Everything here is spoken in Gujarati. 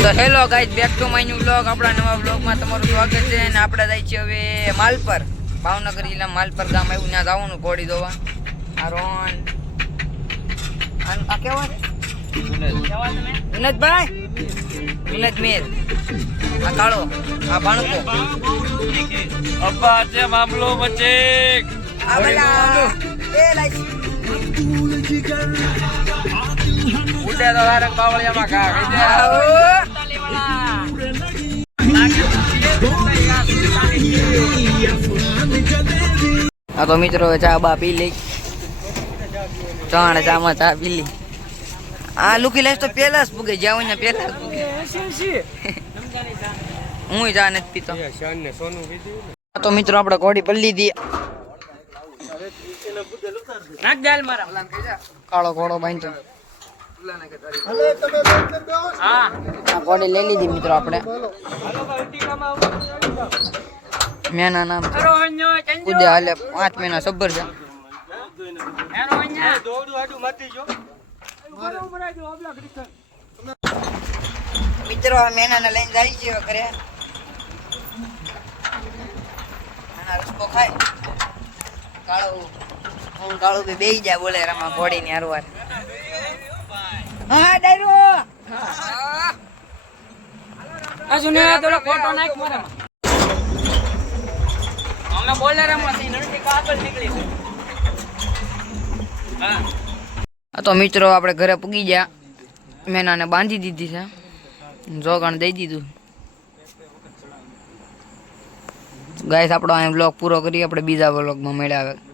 તો hello guys, back to my new vlog. આપણા નવા વ્લોગમાં તમારું સ્વાગત છે. અને આપણે જાય છીએ હવે માલપર, ભાવનગર જિલ્લા માલપર ગામ આવ્યું, ત્યાં જવાનું ઘોડી દોવા. આ રોહન, આ કેવા વિનોદભાઈ, વિનોદ મેર, આ કાળો, આ ભાણકો, અબ્બા આજે મામલો વચ્ચે આ બધા એ લાઈસ ઉડે તો વારંગ બાવળિયામાં ઘા ગઈ છે. આ તો મિત્રો ચા બા પી લઈ, ચાણ ચામાં ચા પી લી. આ લુકી લાઈસ તો પેલા જ પૂગે, જ્યાં ને પેલા જ પૂગે. હું ચા નથી પીતો. તો મિત્રો આપણે ઘોડી પડી લીધી. કાળો ઘોડો બાંધો. આ ઘોડી લઈ લીધી મિત્રો આપણે. મેના નામ કુદે હાલે 5 મહિના સબર છે. મિત્રો આ મેનાને લઈને જાય છે ઘરે. રસ્તો ખાય કાળો, હું કાળો બી બેહી જાય બોલે રમા ઘોડી ની હારવાર. હા ડાયરો આજુ ને થોડો ફોટો નાખ મારે. અમે બોલે રમતી નણકી આગળ નીકળી છે. હા તો મિત્રો આપણે ઘરે પૂગી ગયા. મેનાને બાંધી દીધી છે, જોગણ દઈ દીધું. ગાઈસ આપણો અહીં બ્લોગ પૂરો કરી, આપણે બીજા બ્લોગમાં મળ્યા આવે.